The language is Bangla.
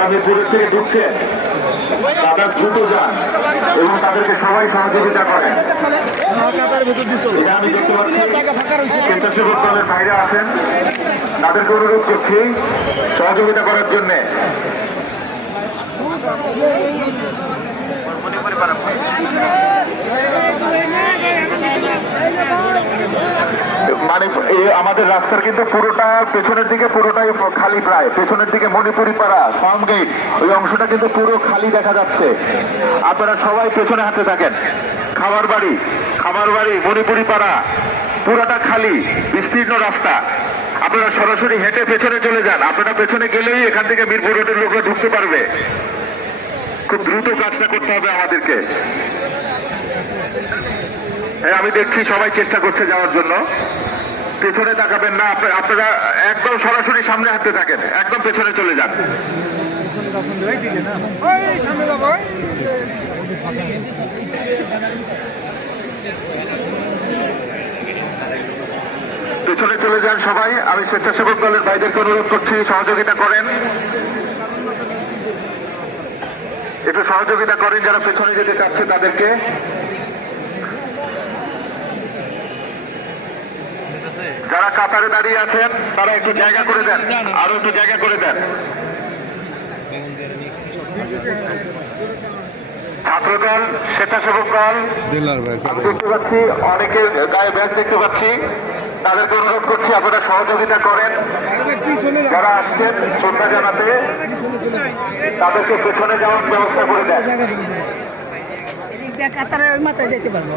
যারা মিরপুরের থেকে ঢুকছে তারা দ্রুত যান এবং তাদেরকে সবাই সহযোগিতা করেন। আমি দেখতে পাচ্ছি স্বেচ্ছাসেবক দলের বাইরে আছেন, তাদেরকে অনুরোধ করছি সহযোগিতা করার জন্যে। মানে আমাদের রাস্তার কিন্তু পুরোটা পেছনের দিকে পুরোটাই খালি, প্রায় পেছনের দিকে মণিপুরি পাড়া ফার্ম গেট ওই অংশটা কিন্তু পুরো খালি দেখা যাচ্ছে। আপনারা সবাই পেছনে হাঁটতে থাকেন। খামার বাড়ি মণিপুরি পাড়া পুরোটা খালি, বিস্তীর্ণ রাস্তা। আপনারা সরাসরি হেঁটে পেছনে চলে যান। আপনারা পেছনে গেলেই এখান থেকে মিরপুর রোডের লোকরা ঢুকতে পারবে। খুব দ্রুত কাজটা করতে হবে আমাদেরকে। হ্যাঁ, আমি দেখছি সবাই চেষ্টা করছে যাওয়ার জন্য। পেছনে তাকাবেন না, আপনারা একদম সরাসরি সামনে হাঁটতে থাকেন, একদম পেছনে চলে যান। পেছনে চলে যান সবাই। আমি স্বেচ্ছাসেবক দলের ভাইদেরকে অনুরোধ করছি সহযোগিতা করেন, একটু সহযোগিতা করেন যারা পেছনে যেতে চাচ্ছে তাদেরকে। যারা কাতারে দাঁড়িয়ে আছেন তারা একটু জায়গা করে দেন, আরো একটু জায়গা করে দেন। ছাত্রদল, স্বেচ্ছাসেবক দল, আমি দেখতে পাচ্ছি অনেকের গায়ে ব্যাগ দেখতে পাচ্ছি, তাদেরকে অনুরোধ করছি আপনারা সহযোগিতা করেন। যারা আসছেন শ্রদ্ধা জানাতে তাদেরকে পেছনে যাওয়ার ব্যবস্থা করে দেন। কাতারের মাথায় যেতে পারবো।